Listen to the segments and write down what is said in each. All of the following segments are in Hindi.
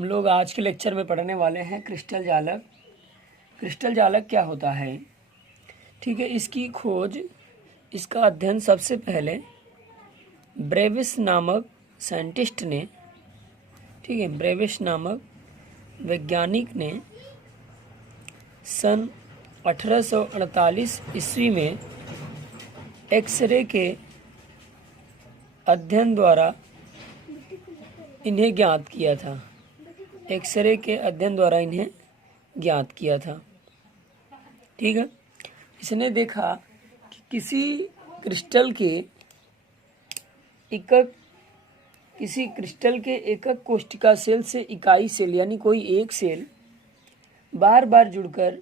हम लोग आज के लेक्चर में पढ़ने वाले हैं क्रिस्टल जालक। क्रिस्टल जालक क्या होता है? ठीक है, इसकी खोज, इसका अध्ययन सबसे पहले ब्रेविस नामक साइंटिस्ट ने, ठीक है, ब्रेविस नामक वैज्ञानिक ने सन 1848 ईस्वी में एक्सरे के अध्ययन द्वारा इन्हें ज्ञात किया था। एक्सरे के अध्ययन द्वारा इन्हें ज्ञात किया था। ठीक है, इसने देखा कि किसी क्रिस्टल के एकक कोशिका सेल से इकाई सेल यानी कोई एक सेल बार बार जुड़कर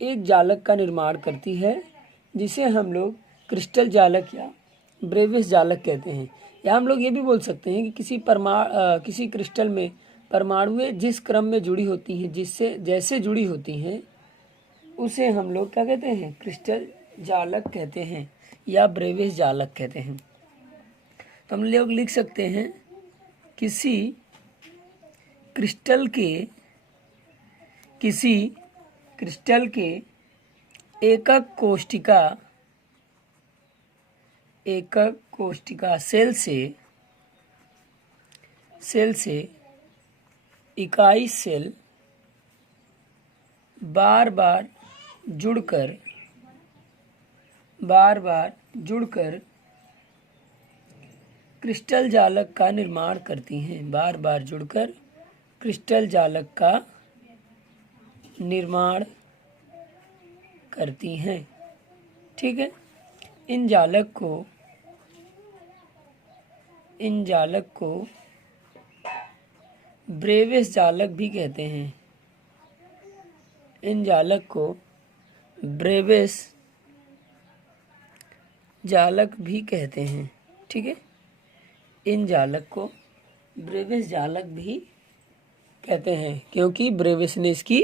एक जालक का निर्माण करती है, जिसे हम लोग क्रिस्टल जालक या ब्रेविस जालक कहते हैं। या हम लोग ये भी बोल सकते हैं कि किसी क्रिस्टल में परमाणुएं जिस क्रम में जुड़ी होती हैं, जिससे जैसे जुड़ी होती हैं, उसे हम लोग क्या कहते हैं? क्रिस्टल जालक कहते हैं या ब्रेविस जालक कहते हैं। तो हम लोग लिख सकते हैं किसी क्रिस्टल के एकक कोशिका सेल से इकाई सेल बार बार जुड़कर क्रिस्टल जालक का निर्माण करती हैं। बार बार जुड़कर क्रिस्टल जालक का निर्माण करती हैं। ठीक है, इन जालक को ब्रेविस जालक भी कहते हैं। इन जालक को ब्रेविस जालक भी कहते हैं। ठीक है, इन जालक को ब्रेविस जालक भी कहते हैं क्योंकि ब्रेविस ने इसकी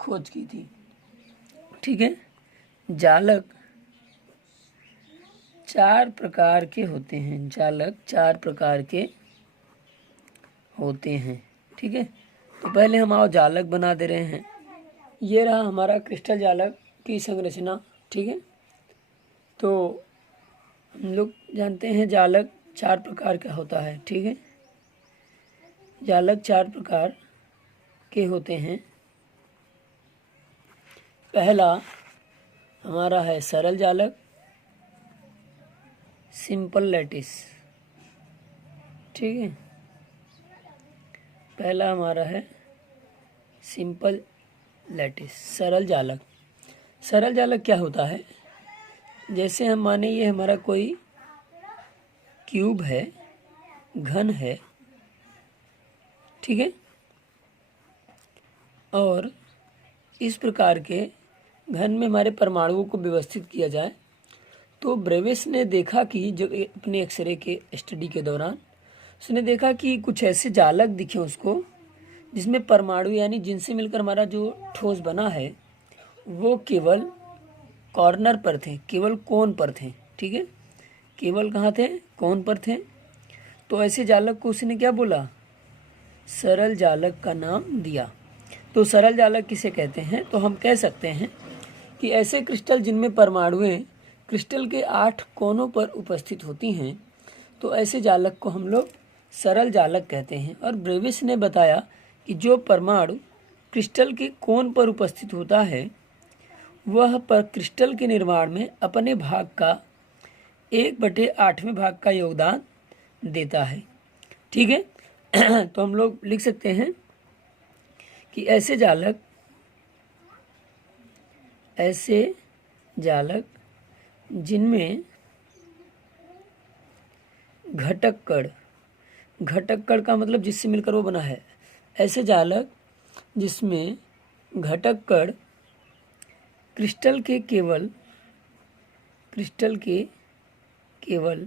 खोज की थी। ठीक है, जालक चार प्रकार के होते हैं। जालक चार प्रकार के होते हैं। ठीक है, तो पहले हम जालक बना दे रहे हैं। ये रहा हमारा क्रिस्टल जालक की संरचना। ठीक है, तो हम लोग जानते हैं जालक चार प्रकार का होता है। ठीक है, जालक चार प्रकार के होते हैं। पहला हमारा है सरल जालक, सिंपल लैटिस। ठीक है, पहला हमारा है सिंपल लैटिस, सरल जालक। सरल जालक क्या होता है? जैसे हम माने ये हमारा कोई क्यूब है, घन है। ठीक है, और इस प्रकार के घन में हमारे परमाणुओं को व्यवस्थित किया जाए, तो ब्रेविस ने देखा कि जो अपने एक्सरे के स्टडी के दौरान उसने देखा कि कुछ ऐसे जालक दिखे उसको, जिसमें परमाणु यानी जिनसे मिलकर हमारा जो ठोस बना है वो केवल कॉर्नर पर थे, केवल कोण पर थे। ठीक है, केवल कहाँ थे? कोण पर थे। तो ऐसे जालक को उसने क्या बोला? सरल जालक का नाम दिया। तो सरल जालक किसे कहते हैं? तो हम कह सकते हैं कि ऐसे क्रिस्टल जिनमें परमाणुएं क्रिस्टल के 8 कोनों पर उपस्थित होती हैं, तो ऐसे जालक को हम लोग सरल जालक कहते हैं। और ब्रेविस ने बताया कि जो परमाणु क्रिस्टल के कोण पर उपस्थित होता है, वह पर क्रिस्टल के निर्माण में अपने भाग का 1/8वें भाग का योगदान देता है। ठीक है, तो हम लोग लिख सकते हैं कि ऐसे जालक जिनमें घटक कण का मतलब जिससे मिलकर वो बना है। ऐसे जालक जिसमें घटक कण क्रिस्टल के केवल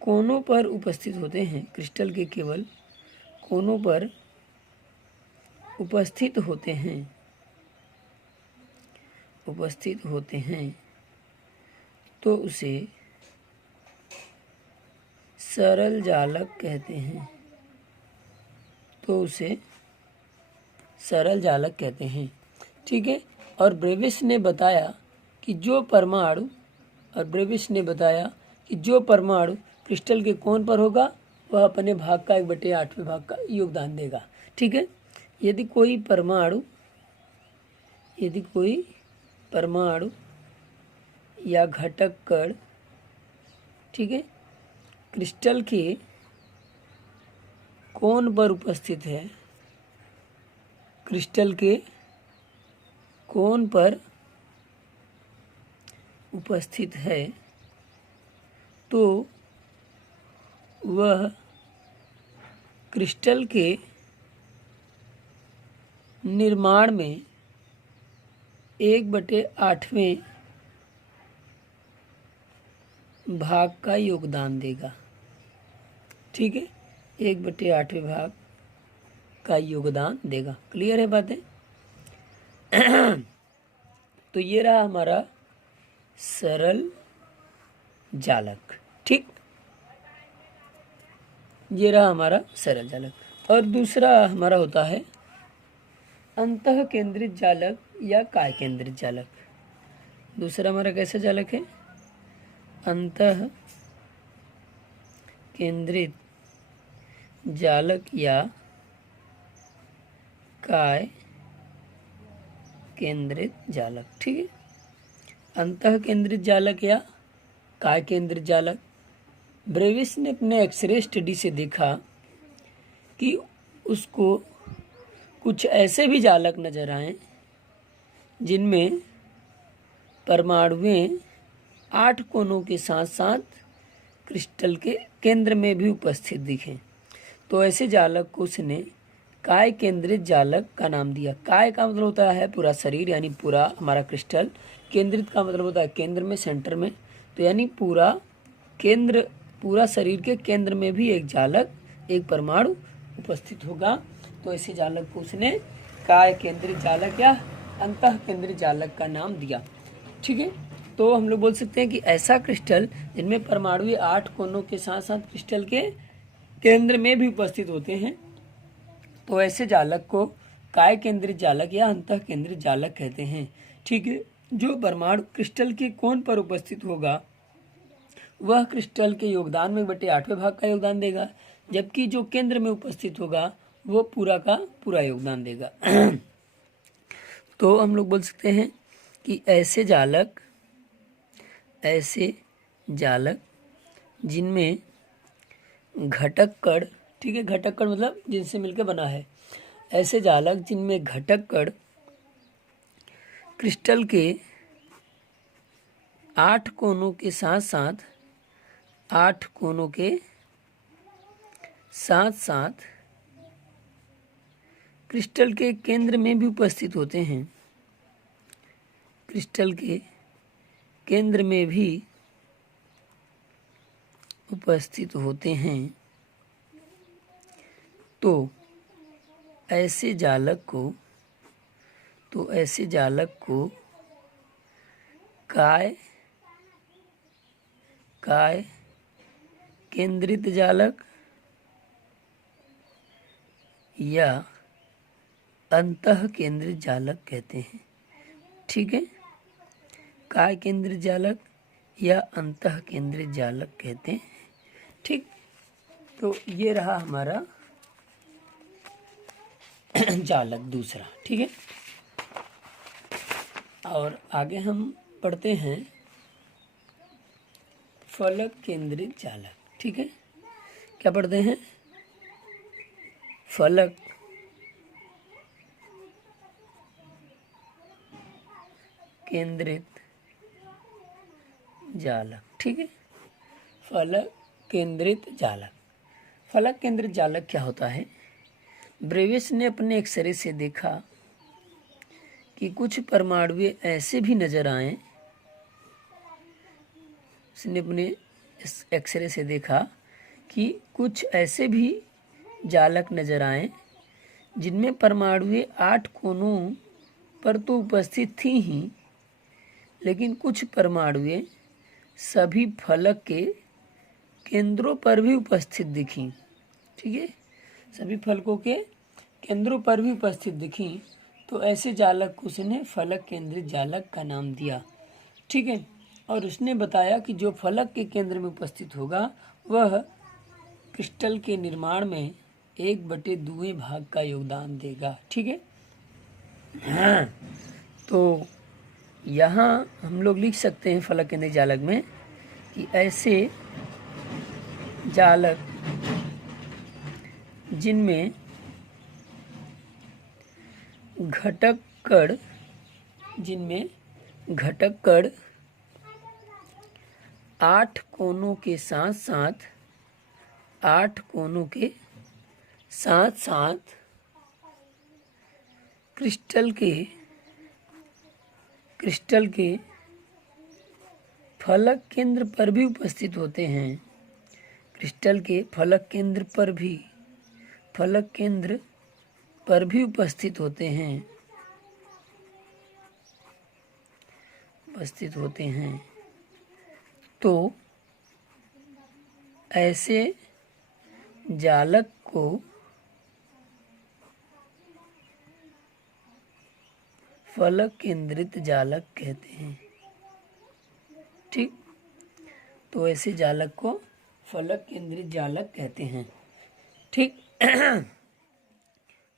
कोनों पर उपस्थित होते हैं। क्रिस्टल के केवल कोनों पर उपस्थित होते हैं तो उसे सरल जालक कहते हैं। तो उसे सरल जालक कहते हैं। ठीक है। और ब्रेविस ने बताया कि जो परमाणु क्रिस्टल के कोण पर होगा वह अपने भाग का 1/8वें भाग का योगदान देगा। ठीक है। यदि कोई परमाणु या घटक कण, ठीक है, क्रिस्टल के कोण पर उपस्थित है, क्रिस्टल के कोण पर उपस्थित है, तो वह क्रिस्टल के निर्माण में 1/8वें भाग का योगदान देगा। ठीक है, 1/8वें भाग का योगदान देगा। क्लियर है बातें? तो ये रहा हमारा सरल जालक। ठीक, ये रहा हमारा सरल जालक। और दूसरा हमारा होता है अंतः केंद्रित जालक या काय केंद्रित जालक। दूसरा हमारा कैसा जालक है? अंतः केंद्रित जालक या काय केंद्रित जालक। ठीक है, अंतः केंद्रित जालक या काय केंद्रित जालक। ब्रेविस ने अपने एक्सरे स्टडी से देखा कि उसको कुछ ऐसे भी जालक नजर आए जिनमें परमाणुएं 8 कोनों के साथ साथ क्रिस्टल के केंद्र में भी उपस्थित दिखे। तो ऐसे जालक को उसने काय केंद्रित जालक का नाम दिया। काय का मतलब होता है पूरा शरीर, यानी पूरा हमारा क्रिस्टल। केंद्रित का मतलब होता है केंद्र में, सेंटर में। तो यानी पूरा शरीर के केंद्र में भी एक जालक, एक परमाणु उपस्थित होगा। तो ऐसे जालक को उसने काय केंद्रित जालक या अंतः केंद्रित जालक का नाम दिया। ठीक है, तो हम लोग बोल सकते हैं कि ऐसा क्रिस्टल जिनमें परमाणु 8 कोनों के साथ साथ क्रिस्टल के केंद्र में भी उपस्थित होते हैं, तो ऐसे जालक को काय केंद्रित जालक या अंतः केंद्रित जालक कहते हैं। ठीक है, जो परमाणु क्रिस्टल के कोण पर उपस्थित होगा वह क्रिस्टल के योगदान में 1/8वें भाग का योगदान देगा, जबकि जो केंद्र में उपस्थित होगा वो पूरा का पूरा योगदान देगा। तो हम लोग बोल सकते हैं कि ऐसे जालक जिनमें घटक कण, ठीक है, घटक कण मतलब जिनसे मिलकर बना है, ऐसे जालक जिनमें घटक कण क्रिस्टल के 8 कोनों के साथ साथ क्रिस्टल के केंद्र में भी उपस्थित होते हैं, क्रिस्टल के केंद्र में भी उपस्थित होते हैं, तो ऐसे जालक को काय केंद्रित जालक या अंतः केंद्रित जालक कहते हैं। ठीक है, काय केंद्रित जालक या अंतः केंद्रित जालक कहते हैं। ठीक, तो ये रहा हमारा जालक दूसरा। ठीक है, और आगे हम पढ़ते हैं फलक केंद्रित जालक। ठीक है, क्या पढ़ते हैं? फलक केंद्रित जालक। ठीक है, फलक केंद्रित जालक। फलक केंद्रित जालक क्या होता है? ब्रेविस ने अपने एक्सरे से देखा कि कुछ परमाणु ऐसे भी नजर आए, उसने अपने एक्सरे से देखा कि कुछ ऐसे भी जालक नजर आए जिनमें परमाणु 8 कोनों पर तो उपस्थित थी ही, लेकिन कुछ परमाणुएं सभी फलक के केंद्रों पर भी उपस्थित दिखी। ठीक है, सभी फलकों के केंद्रों पर भी उपस्थित दिखी तो ऐसे जालक को उसने फलक केंद्रित जालक का नाम दिया। ठीक है, और उसने बताया कि जो फलक के केंद्र में उपस्थित होगा वह क्रिस्टल के निर्माण में 1/2 भाग का योगदान देगा। ठीक है, हाँ, तो यहाँ हम लोग लिख सकते हैं फलक केंद्रित जालक में कि ऐसे जालक जिनमें घटक कण 8 कोनों के साथ साथ क्रिस्टल के फलक केंद्र पर भी उपस्थित होते हैं। क्रिस्टल के फलक केंद्र पर भी उपस्थित होते हैं तो ऐसे जालक को फलक केंद्रित जालक कहते हैं। ठीक, तो ऐसे जालक को फलक केंद्रित जालक कहते हैं। ठीक,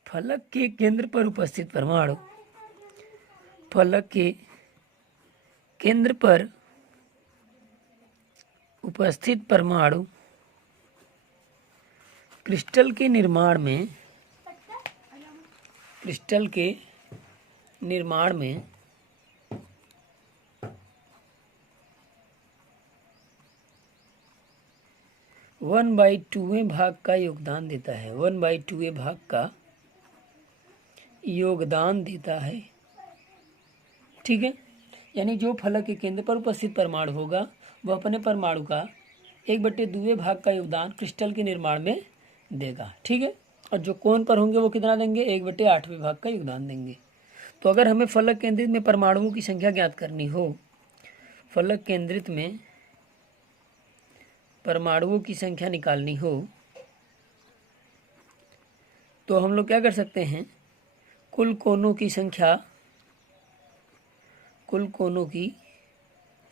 फलक के केंद्र पर उपस्थित परमाणु फलक के केंद्र पर उपस्थित परमाणु क्रिस्टल के निर्माण में 1/2 भाग का योगदान देता है। 1/2 भाग का योगदान देता है। ठीक है, यानी जो फलक के केंद्र पर उपस्थित परमाणु होगा वह अपने परमाणु का 1/2 भाग का योगदान क्रिस्टल के निर्माण में देगा। ठीक है, और जो कोण पर होंगे वो कितना देंगे? 1/8 भाग का योगदान देंगे। तो अगर हमें फलक केंद्रित में परमाणुओं की संख्या ज्ञात करनी हो, फलक केंद्रित में परमाणुओं की संख्या निकालनी हो, तो हम लोग क्या कर सकते हैं? कुल कोनों की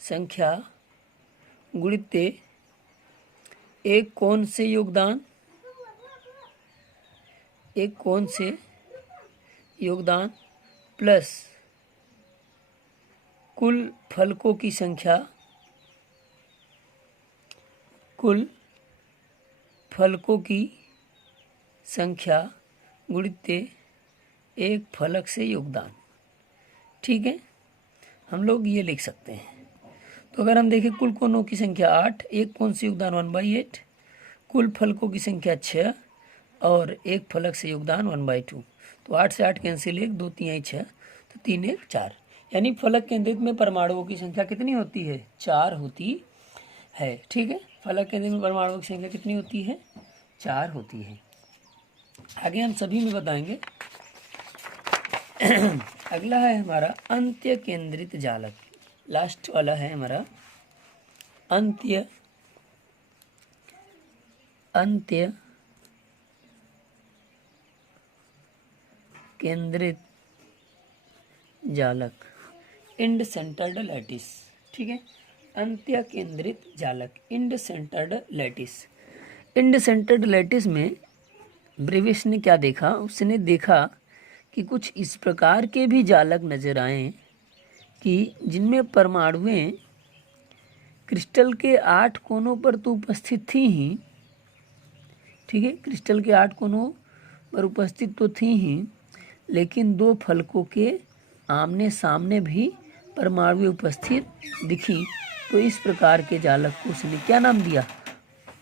संख्या गुणित एक कोण से योगदान प्लस कुल फलकों की संख्या गुणित एक फलक से योगदान। ठीक है, हम लोग ये लिख सकते हैं। तो अगर हम देखें कुल कोनों की संख्या 8, एक कोण से योगदान 1/8, कुल फलकों की संख्या 6 और एक फलक से योगदान 1/2। तो 8 से 8 कैंसिल, 1 2 3 6, तो 3 1 4, यानी फलक केंद्रित में परमाणुओं की संख्या कितनी होती है? 4 होती है। ठीक है, फलक केंद्रित में परमाणुओं की संख्या कितनी होती है? 4 होती है। आगे हम सभी में बताएंगे। अगला है हमारा अंत्य केंद्रित जालक। लास्ट वाला है हमारा अंत्य केंद्रित जालक, इंड सेंटर्ड लैटिस। ठीक है, अंत्य केंद्रित जालक, इंड सेंटर्ड लैटिस में ब्रेविस ने क्या देखा? उसने देखा कि कुछ इस प्रकार के भी जालक नजर आए कि जिनमें परमाणुएं क्रिस्टल के 8 कोनों पर तो उपस्थित थी ही। ठीक है, क्रिस्टल के 8 कोनों पर उपस्थित तो थी ही, लेकिन 2 फलकों के आमने सामने भी परमाणु उपस्थित दिखी। तो इस प्रकार के जालक को उसने क्या नाम दिया?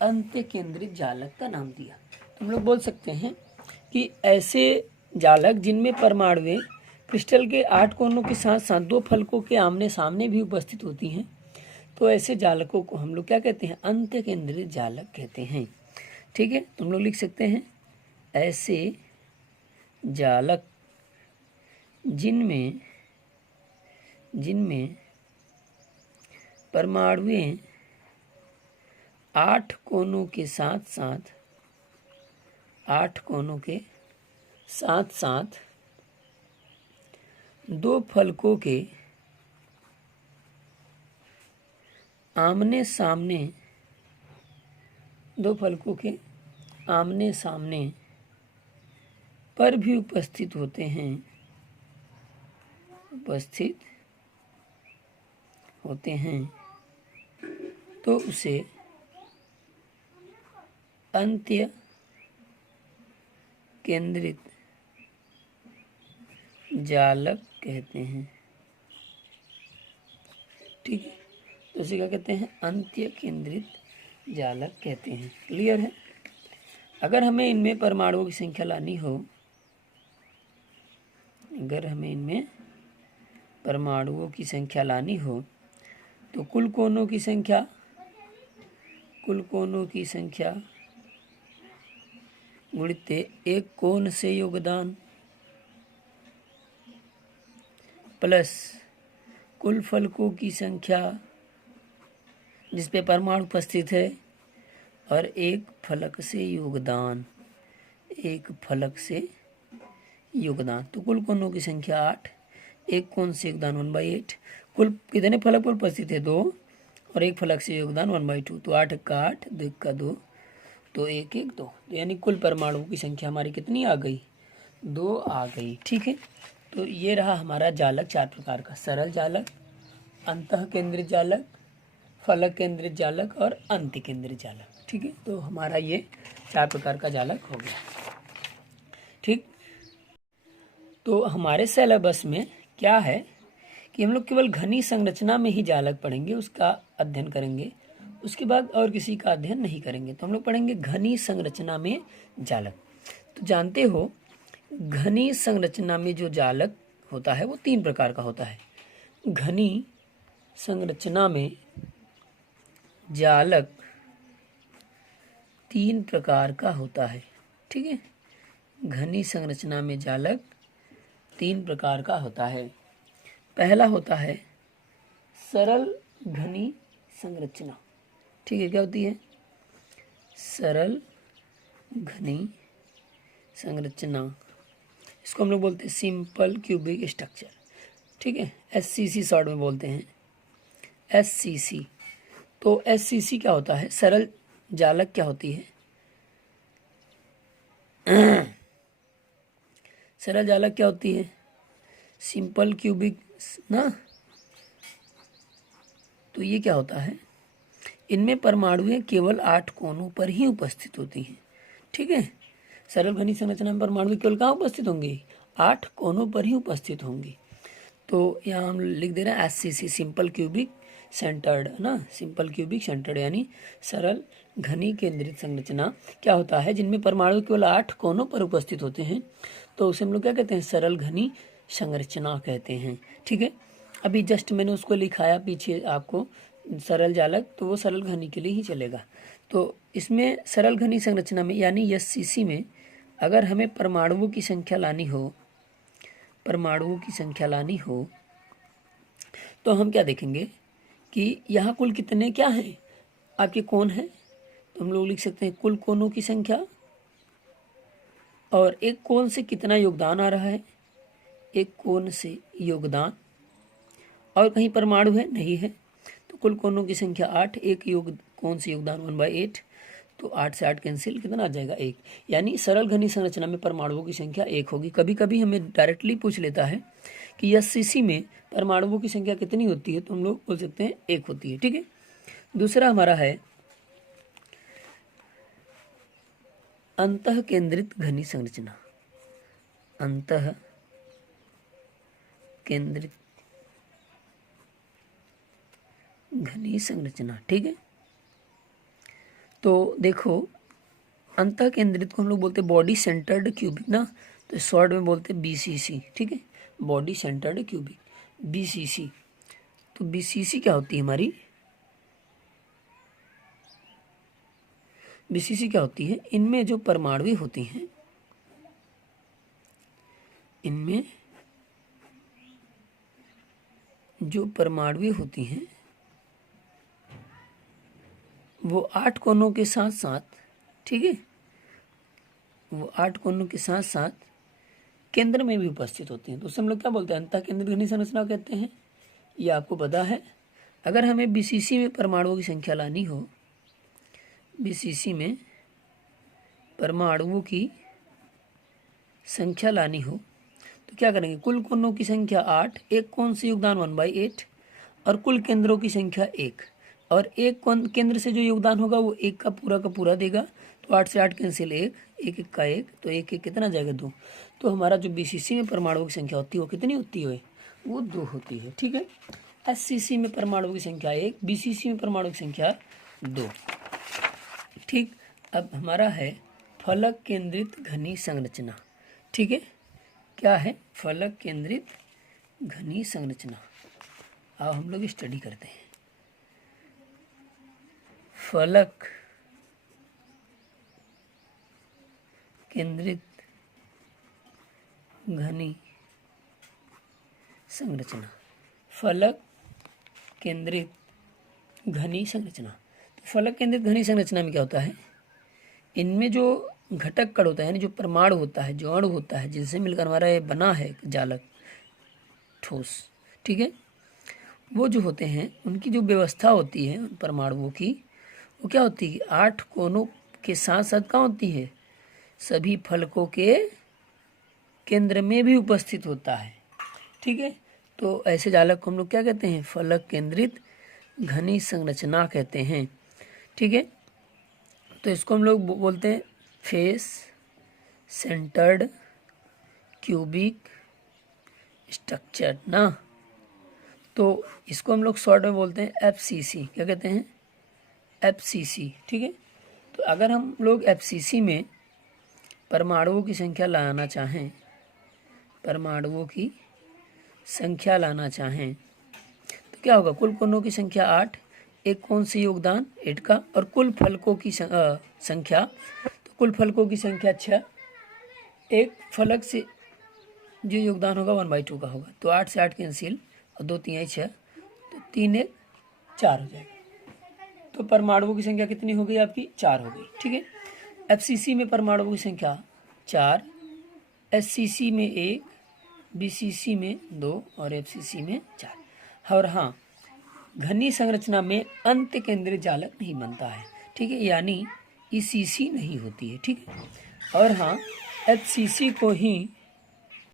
अंत्य केंद्रित जालक का नाम दिया। तो हम लोग बोल सकते हैं कि ऐसे जालक जिनमें परमाणुएं क्रिस्टल के 8 कोनों के साथ साथ 2 फलकों के आमने सामने भी उपस्थित होती हैं, तो ऐसे जालकों को हम लोग क्या कहते हैं? अंत्य केंद्रित जालक कहते हैं। ठीक है, तो हम लोग लिख सकते हैं ऐसे जालक जिनमें परमाणुएं 8 कोनों के साथ साथ दो फलकों के आमने सामने, दो फलकों के आमने सामने पर भी उपस्थित होते हैं, उपस्थित होते हैं, तो उसे अंत्य केंद्रित जालक कहते हैं। ठीक है, तो उसे क्या कहते हैं? अंत्य केंद्रित जालक कहते हैं। क्लियर है? अगर हमें इनमें परमाणुओं की संख्या लानी हो, अगर हमें इनमें परमाणुओं की संख्या लानी हो तो कुल कोणों की संख्या, कुल कोणों की संख्या गुणित एक कोण से योगदान प्लस कुल फलकों की संख्या जिस पे परमाणु उपस्थित है और एक फलक से योगदान, एक फलक से योगदान। तो कुल कोणों की संख्या 8, एक कोण से योगदान 1/8। कुल कितने फलक पर उपस्थित है? 2, और एक फलक से योगदान 1/2। तो 8 का 8, 2 का 2, तो 1 1 2, यानी कुल परमाणुओं की संख्या हमारी कितनी आ गई? 2 आ गई। ठीक है, तो ये रहा हमारा जालक 4 प्रकार का: सरल जालक, अंतः केंद्रित जालक, फलक केंद्रित जालक और अंत केंद्रित जालक। ठीक है, तो हमारा ये 4 प्रकार का जालक हो गया। ठीक, तो हमारे सिलेबस में क्या है कि हम लोग केवल घनी संरचना में ही जालक पढ़ेंगे, उसका अध्ययन करेंगे, उसके बाद और किसी का अध्ययन नहीं करेंगे। तो हम लोग पढ़ेंगे घनी संरचना में जालक। तो जानते हो घनी संरचना में जो जालक होता है वो 3 प्रकार का होता है। घनी संरचना में जालक 3 प्रकार का होता है। ठीक है, घनी संरचना में जालक 3 प्रकार का होता है। पहला होता है सरल घनी संरचना। ठीक है, क्या होती है? सरल घनी संरचना, इसको हम लोग बोलते हैं सिंपल क्यूबिक स्ट्रक्चर। ठीक है, SCC शॉर्ट में बोलते हैं, SCC। तो SCC क्या होता है? सरल जालक क्या होती है? सरल जालक क्या होती है? सिंपल क्यूबिक ना। तो ये क्या होता है? इनमें परमाणुएं केवल 8 कोनों पर ही उपस्थित होती हैं। ठीक है, सरल घनी संरचना में परमाणु केवल कहाँ उपस्थित होंगे? 8 कोनों पर ही उपस्थित होंगी। तो यहाँ हम लिख दे रहे हैं SCC, सिंपल क्यूबिक सेंटर्ड ना, सिंपल क्यूबिक सेंटर्ड यानी सरल घनी केंद्रित संरचना क्या होता है? जिनमें परमाणु केवल 8 कोनों पर उपस्थित होते हैं, तो उसे हम लोग क्या कहते हैं? सरल घनी संरचना कहते हैं। ठीक है, अभी जस्ट मैंने उसको लिखाया पीछे आपको सरल जालक, तो वो सरल घनी के लिए ही चलेगा। तो इसमें सरल घनी संरचना में यानी SCC में अगर हमें परमाणुओं की संख्या लानी हो, परमाणुओं की संख्या लानी हो तो हम क्या देखेंगे कि यहाँ कुल कितने क्या हैं? आपके कोण हैं, तो हम लोग लिख सकते हैं कुल कोणों की संख्या, और एक कोण से कितना योगदान आ रहा है? एक कोण से योगदान, और कहीं परमाणु है? नहीं है। तो कुल कोणों की संख्या 8, एक कोण से योगदान 1/8, तो 8 से 8 कैंसिल, कितना आ जाएगा? 1। यानी सरल घनी संरचना में परमाणुओं की संख्या 1 होगी। कभी कभी हमें डायरेक्टली पूछ लेता है कि SCC में परमाणुओं की संख्या कितनी होती है, तो हम लोग बोल सकते हैं 1 होती है। ठीक है, दूसरा हमारा है अंतः केंद्रित घनी संरचना। अंतः केंद्रित घनी संरचना। ठीक है, तो देखो अंतः केंद्रित को हम लोग बोलते हैं बॉडी सेंटर्ड क्यूबिक ना, तो शॉर्ट में बोलते हैं BCC। ठीक है, बॉडी सेंटर्ड क्यूबिक, BCC। तो BCC क्या होती है हमारी? BCC क्या होती है? इनमें जो परमाणु होती हैं, इनमें जो परमाणु होती हैं वो 8 कोनों के साथ साथ, ठीक है, वो 8 कोनों के साथ साथ केंद्र में भी उपस्थित होती हैं। तो उससे हम लोग क्या बोलते हैं, अंतः केंद्रित घनी संरचना कहते हैं। ये आपको पता है। अगर हमें बीसीसी में परमाणुओं की संख्या लानी हो, बीसीसी में परमाणुओं की संख्या लानी हो तो क्या करेंगे, कुल कोणों की संख्या 8, एक कोण से योगदान 1/8 और कुल केंद्रों की संख्या 1, और एक कोण केंद्र से जो योगदान होगा वो 1 का पूरा देगा। तो 8 से 8 कैंसिल, 1 1 का 1, तो 1 1 कितना जाएगा, 2। तो हमारा जो बीसीसी में परमाणुओं की संख्या होती है वो कितनी होती है, वो 2 होती है। ठीक है, एससीसी में परमाणुओं की संख्या 1, बीसीसी में परमाणुओं की संख्या 2। ठीक, अब हमारा है फलक केंद्रित घनी संरचना। ठीक है, क्या है, फलक केंद्रित घनी संरचना। अब हम लोग स्टडी करते हैं फलक केंद्रित घनी संरचना। फलक केंद्रित घनी संरचना। तो फलक केंद्रित घनी संरचना में क्या होता है, इनमें जो घटक कण होता है, यानी जो परमाणु होता है, जो अणु होता है, जिनसे मिलकर हमारा ये बना है जालक ठोस, ठीक है, वो जो होते हैं उनकी जो व्यवस्था होती है उन परमाणुओं की, वो क्या होती है, 8 कोनों के साथ साथ क्या होती है, सभी फलकों के केंद्र में भी उपस्थित होता है। ठीक है, तो ऐसे जालक को हम लोग क्या कहते हैं, फलक केंद्रित घनी संरचना कहते हैं। ठीक है, तो इसको हम लोग बोलते हैं फेस सेंटर्ड क्यूबिक स्ट्रक्चर ना। तो इसको हम लोग शॉर्ट में बोलते हैं एफसीसी। क्या कहते हैं, एफसीसी। ठीक है, तो अगर हम लोग एफसीसी में परमाणुओं की संख्या लाना चाहें, परमाणुओं की संख्या लाना चाहें तो क्या होगा, कुल कोणों की संख्या 8, एक कोण से योगदान 8 का, और कुल फलकों की संख्या, तो कुल फलकों की संख्या 6, एक फलक से जो योगदान होगा 1/2 का होगा। तो 8 से 8 कैंसिल, और 2 3 6, तो 3 1 4 हो जाएगा। तो परमाणुओं की संख्या कितनी हो गई आपकी, 4 हो गई। ठीक है, एफसीसी में परमाणुओं की संख्या 4, एससीसी में 1, बीसीसी में 2 और एफसीसी में 4। और हाँ, घनी संरचना में अंत केंद्रित जालक नहीं बनता है। ठीक है, यानी ईसीसी नहीं होती है। ठीक है, और हाँ, एफसीसी को ही